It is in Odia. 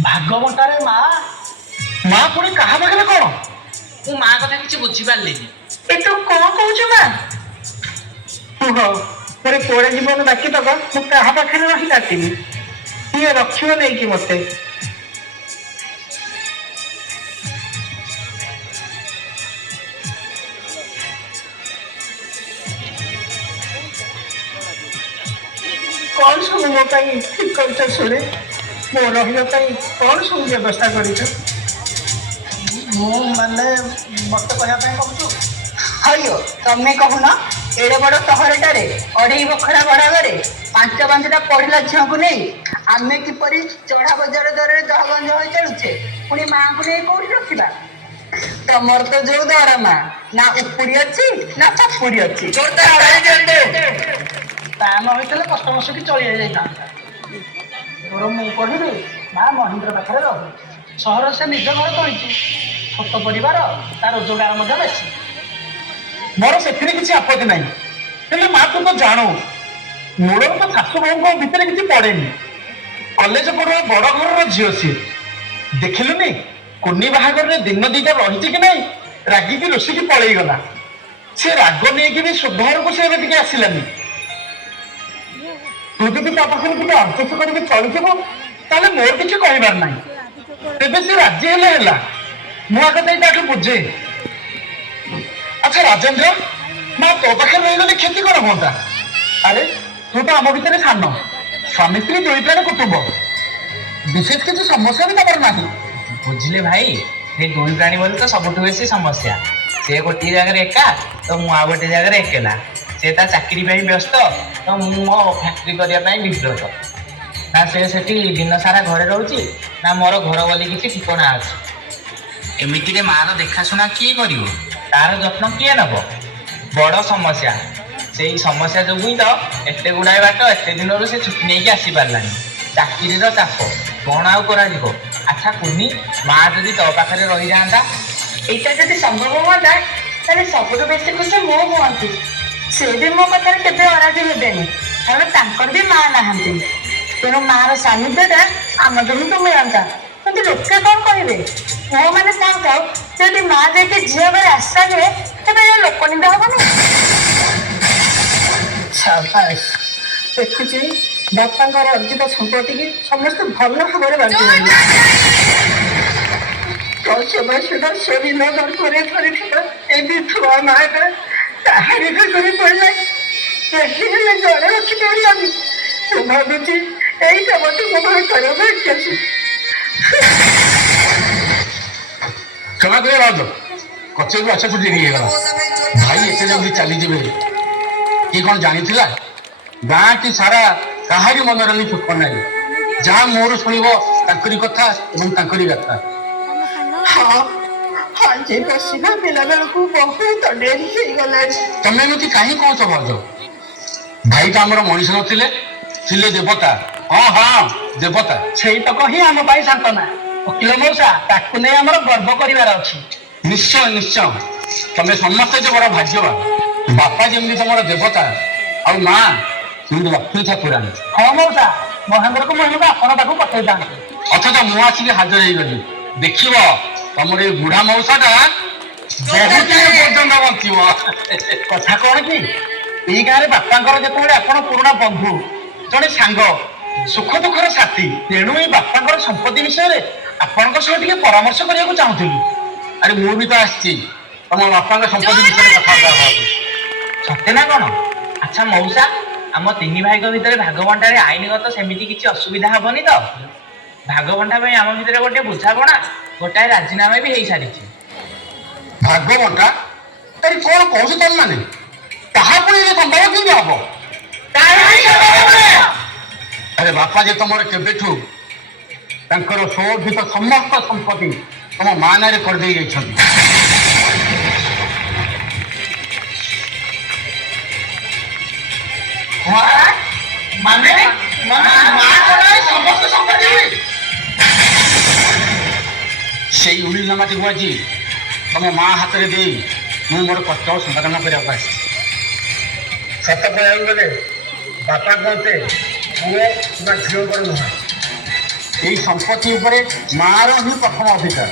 ଭାଗବଣ୍ଟାରେ ମା ମା ପୁଣି କାହା ପାଖରେ କଣ? ମୁଁ ମା କଥା କିଛି ବୁଝିପାରିଲିନି। ଏ ତୁ କଣ କହୁଛୁ ମା? କୁହ ମୋର ପୋଡ଼ା ଜୀବନ ବାକି ତକ ମୁଁ କାହା ପାଖରେ ରହି କାଟିବି? କିଏ ରଖିବ ନେଇକି ମତେ? କଣ ସବୁ ମୋ ପାଇଁ ଠିକ କରିଛ ଶୁଣେ? ମୋ ରହିବା ପାଇଁ କଣ ସବୁ ବ୍ୟବସ୍ଥା କରିଛ? ମୁଁ ମାନେ ମତେ କହିବା ପାଇଁ କହୁଛୁ? ହଇଓ ତମେ କହୁନ, ଏଡେ ବଡ ସହରଟାରେ 2.5 ବଖରା ଭଡାଘରେ 5-5ଟା ପଢିଲା ଝିଅଙ୍କୁ ନେଇ ଆମେ କିପରି ଚଢା ବଜାର ଦରରେ ଦହଗଞ୍ଜ ହୋଇ ଚାଲୁଛେ? ପୁଣି ମାଆଙ୍କୁ ନେଇ କୋଉଠି ରଖିବା? ତମର ତ ଯୋଉ ଦରମା, ନା ଉପୁରି ଅଛି ନା ଚାପୁରି ଅଛି। ତା ନ ହେଇଥିଲେ କଷ୍ଟ ମଷ୍ଟକି ଚଳି ଯାଇଥାନ୍ତା। ତୋର ମୁଁ କହିବି ମା ମହେନ୍ଦ୍ର ପାଖରେ ରହୁ। ସହରରେ ସେ ନିଜ ଘର କରିଛି, ଛୋଟ ପରିବାର, ତା ରୋଜଗାର ମଧ୍ୟ ବେଶୀ। ମୋର ସେଥିରେ କିଛି ଆପତ୍ତି ନାହିଁ। ହେଲେ ମା ତୁ ତ ଜାଣୁ ମୂଳରୁ ତ ଶାଶୁ ବୋହୂଙ୍କ ଭିତରେ କିଛି ପଡେନି। କଲେଜ ପଢୁଆ ବଡ ଘରର ଝିଅ ସିଏ। ଦେଖିଲୁନି କୁନି ବାହାଘରରେ ଦିନ ଦିଟା ରହିଛି କି ନାଇଁ, ରାଗିକି ରୋଷିକି ପଳେଇଗଲା। ସେ ରାଗ ନେଇକି ବି ଘରକୁ ସେ ଏବେ ଟିକେ ଆସିଲାନି। ତୁ ଯଦି ତା ପାଖରେ ଟିକେ ଅଭ୍ୟାସ କରିକି ଚଳିଯିବୁ ତାହେଲେ ମୋର କିଛି କହିବାର ନାହିଁ। ତେବେ ସେ ରାଜି ହେଲେ ହେଲା, ମୁଁ ଆଗ ଯାଇ ତାଠୁ ବୁଝେ। ଆଚ୍ଛା ରାଜେନ୍ଦ୍ର, ମା ତୋ ପାଖରେ ରହିଗଲେ କ୍ଷତି କଣ ହୁଅନ୍ତା? ଆରେ ତୁ ତ ଆମ ଭିତରେ ସାନ, ସ୍ୱାମୀ ସ୍ତ୍ରୀ ଦୁଇ ପ୍ରାଣ କୁଟୁମ୍ବ, ବିଶେଷ କିଛି ସମସ୍ୟା ବି ତମର ନାହିଁ। ବୁଝିଲେ ଭାଇ, ସେ ଦୁଇ ପ୍ରାଣୀ ବୋଲି ତ ସବୁଠୁ ବେଶୀ ସମସ୍ୟା। ସେ ଗୋଟିଏ ଜାଗାରେ ଏକା, ତ ମୁଁ ଆଉ ଗୋଟିଏ ଜାଗାରେ ଏକେଲା। ସେ ତା ଚାକିରି ପାଇଁ ବ୍ୟସ୍ତ, ତ ମୁଁ ମୋ ଫ୍ୟାକ୍ଟ୍ରି କରିବା ପାଇଁ ବିବ୍ରତ। ନା ସେ ସେଠି ଦିନ ସାରା ଘରେ ରହୁଛି, ନା ମୋର ଘର ବୋଲି କିଛି ଠିକଣା ଅଛି। ଏମିତିରେ ମାର ଦେଖାଶୁଣା କିଏ କରିବ? ତାର ଯତ୍ନ କିଏ ନେବ? ବଡ଼ ସମସ୍ୟା। ସେଇ ସମସ୍ୟା ଯୋଗୁଁ ହିଁ ତ ଏତେ ଗୁଡ଼ାଏ ବାଟ ଏତେ ଦିନରୁ ସେ ଛୁଟି ନେଇକି ଆସିପାରିଲାନି। ଚାକିରିର ଚାପ, କଣ ଆଉ କରାଯିବ? ଆଚ୍ଛା କୁନି, ମା ଯଦି ତୋ ପାଖରେ ରହିଯାଆନ୍ତା? ଏଇଟା ଯଦି ସମ୍ଭବ ହୁଅନ୍ତା ତାହେଲେ ସବୁଠୁ ବେଶୀ ଖୁସି ମୁଁ ହୁଅନ୍ତି। ସେ ବି ମୋ କଥାରେ କେବେ ଅରାଜି ହେବେନି, କାରଣ ତାଙ୍କର ବି ମା ନାହାନ୍ତି। ତେଣୁ ମାର ସାନ୍ନିଧ୍ୟଟା ଆମ ଜମିକୁ ମିଳନ୍ତା। କିନ୍ତୁ ଲୋକେ କଣ କହିବେ? ପୁଅମାନେ ଥାଉ ଯଦି ମା ଯାଇକି ଝିଅ ଘରେ ଆସିଲେ ତେବେ ଲୋକ ନିନ୍ଦା ହବନି? ସାବାସ୍, ଦେଖୁଛି ବାପାଙ୍କର ଅର୍ଜିତ ସମ୍ପତ୍ତିକି ସମସ୍ତେ ଭଲ ଭାବରେ ବାଣ୍ଟି ନେଲେ। ସ୍ୱାଧୀନତା ଧରିଥିବା ଏ ବିଧବା ମାଟା ତାହାରି ଭାଗରେ ପଡ଼ିଲା। କେହି ହେଲେ ଜଣେ ରଖିପାରିଲାନି। ମୁଁ ଭାବୁଛି ଏଇଟା ମୋତେ ମୋ ଭାଗ୍ୟର ଭାଗ୍ୟସି। କ୍ଷମା କରିବେ ଭାଉଜ, କଚେରୀକୁ ଆସିବାକୁ ଡେରି ହେଇଗଲା। ଭାଇ ଏତେ ଜଲ୍ଦି ଚାଲିଯିବେ କିଏ କଣ ଜାଣିଥିଲା? ଗାଁଟି ସାରା କାହାରି ମନରେ ବି ସୁଖ ନାହିଁ। ଯାହା ମୋରୁ ଶୁଣିବ ତାଙ୍କରି କଥା ଏବଂ ତାଙ୍କରି ଗାଥା। ହଁ, ଆଜି ବସିବା ପିଲା ବେଳକୁ ବହୁତ ଡେରି ହେଇଗଲାଣି। ତମେ ଏମିତି କାହିଁ କହୁଛ ଭାଉଜ? ଭାଇ ତ ଆମର ମଣିଷ ନଥିଲେ, ଥିଲେ ଦେବତା। ହଁ ହଁ, ଦେବତା। ସେଇତକ ହିଁ ଆମ ପାଇଁ ସାନ୍ତ୍ୱନା। ଓକିଲ ମଉସା, ତାକୁ ନେଇ ଆମର ଗର୍ବ କରିବାର ଅଛି। ନିଶ୍ଚୟ ନିଶ୍ଚୟ, ତମେ ସମସ୍ତେ ଯେ ବଡ ଭାଗ୍ୟବାନ। ବାପା ଯେମିତି ତମର ଦେବତା, ଆଉ ମା ସେମିତି ଲକ୍ଷ୍ମୀ ଠାକୁରାଣୀ। ହଁ ମଉସା, ମହେନ୍ଦ୍ରକୁ ମୁଁ ଆପଣ ତାକୁ ପଠେଇଥାନ୍ତି। ଅଥଚ ମୁଁ ଆସିକି ହାଜର ହେଇଗଲି। ଦେଖିବ ତମର ଏଇ ବୁଢା ମଉସାଟା ବହୁତ ଦିନ ପର୍ଯ୍ୟନ୍ତ ବଞ୍ଚିବ। କଥା କଣ କି, ଏଇ ଗାଁରେ ବାପାଙ୍କର ଯେତେବେଳେ ଆପଣ ପୁରୁଣା ବନ୍ଧୁ, ଜଣେ ସାଙ୍ଗ, ସୁଖ ଦୁଃଖର ସାଥୀ, ତେଣୁ ଏଇ ବାପାଙ୍କର ସମ୍ପତ୍ତି ବିଷୟରେ ଆପଣଙ୍କ ସହ ଟିକେ ପରାମର୍ଶ କରିବାକୁ ଚାହୁଁଥିଲି। ଆରେ ମୁଁ ବି ତ ଆସିଛି ତମ ବାପାଙ୍କ ସମ୍ପତ୍ତି ବିଷୟରେ କଥାବାର୍ତ୍ତା ହେବାକୁ। ସତେ ନା କଣ? ଆଚ୍ଛା ମଉସା, ଆମ ତିନି ଭାଇଙ୍କ ଭିତରେ ଭାଗବଣ୍ଟାରେ ଆଇନଗତ ସେମିତି କିଛି ଅସୁବିଧା ହବନି ତ? ଭାଗବଣ୍ଟା ପାଇଁ ଆମ ଭିତରେ ଗୋଟିଏ ବୁଝାପଣା, ଗୋଟାଏ ରାଜିନାମା ବି ହେଇସାରିଛି। ଭାଗବଣ୍ଟା? ଆରେ କଣ କହୁଛ ତମ ମାନେ? ତାହା ପୁଣି ଏ ସମ୍ଭବ କେମିତି ହବ? ଆରେ ବାପା ଯେ ତମର କେବେଠୁ ତାଙ୍କର ଶୋଭିତ ସମସ୍ତ ସମ୍ପତ୍ତି ତମ ମା ନାଁରେ କରିଦେଇ ଯାଇଛନ୍ତି। ସେଇ ଉଡ଼ିନାମାଟିକୁ ଆଜି ତମ ମା ହାତରେ ଦେଇ ମୁଁ ମୋର କର୍ତ୍ତବ୍ୟ ସମ୍ପାଦନ କରିବାକୁ ଆସିଛି। ସତ କହିବାକୁ ଗଲେ ବାପା କହତେ ପୁଅ କିମ୍ବା ଝିଅଙ୍କର ନୁହେଁ, এই ସମ୍ପତ୍ତି ଉପରେ ମାଆର ହିଁ ପ୍ରଥମ ଅଧିକାର।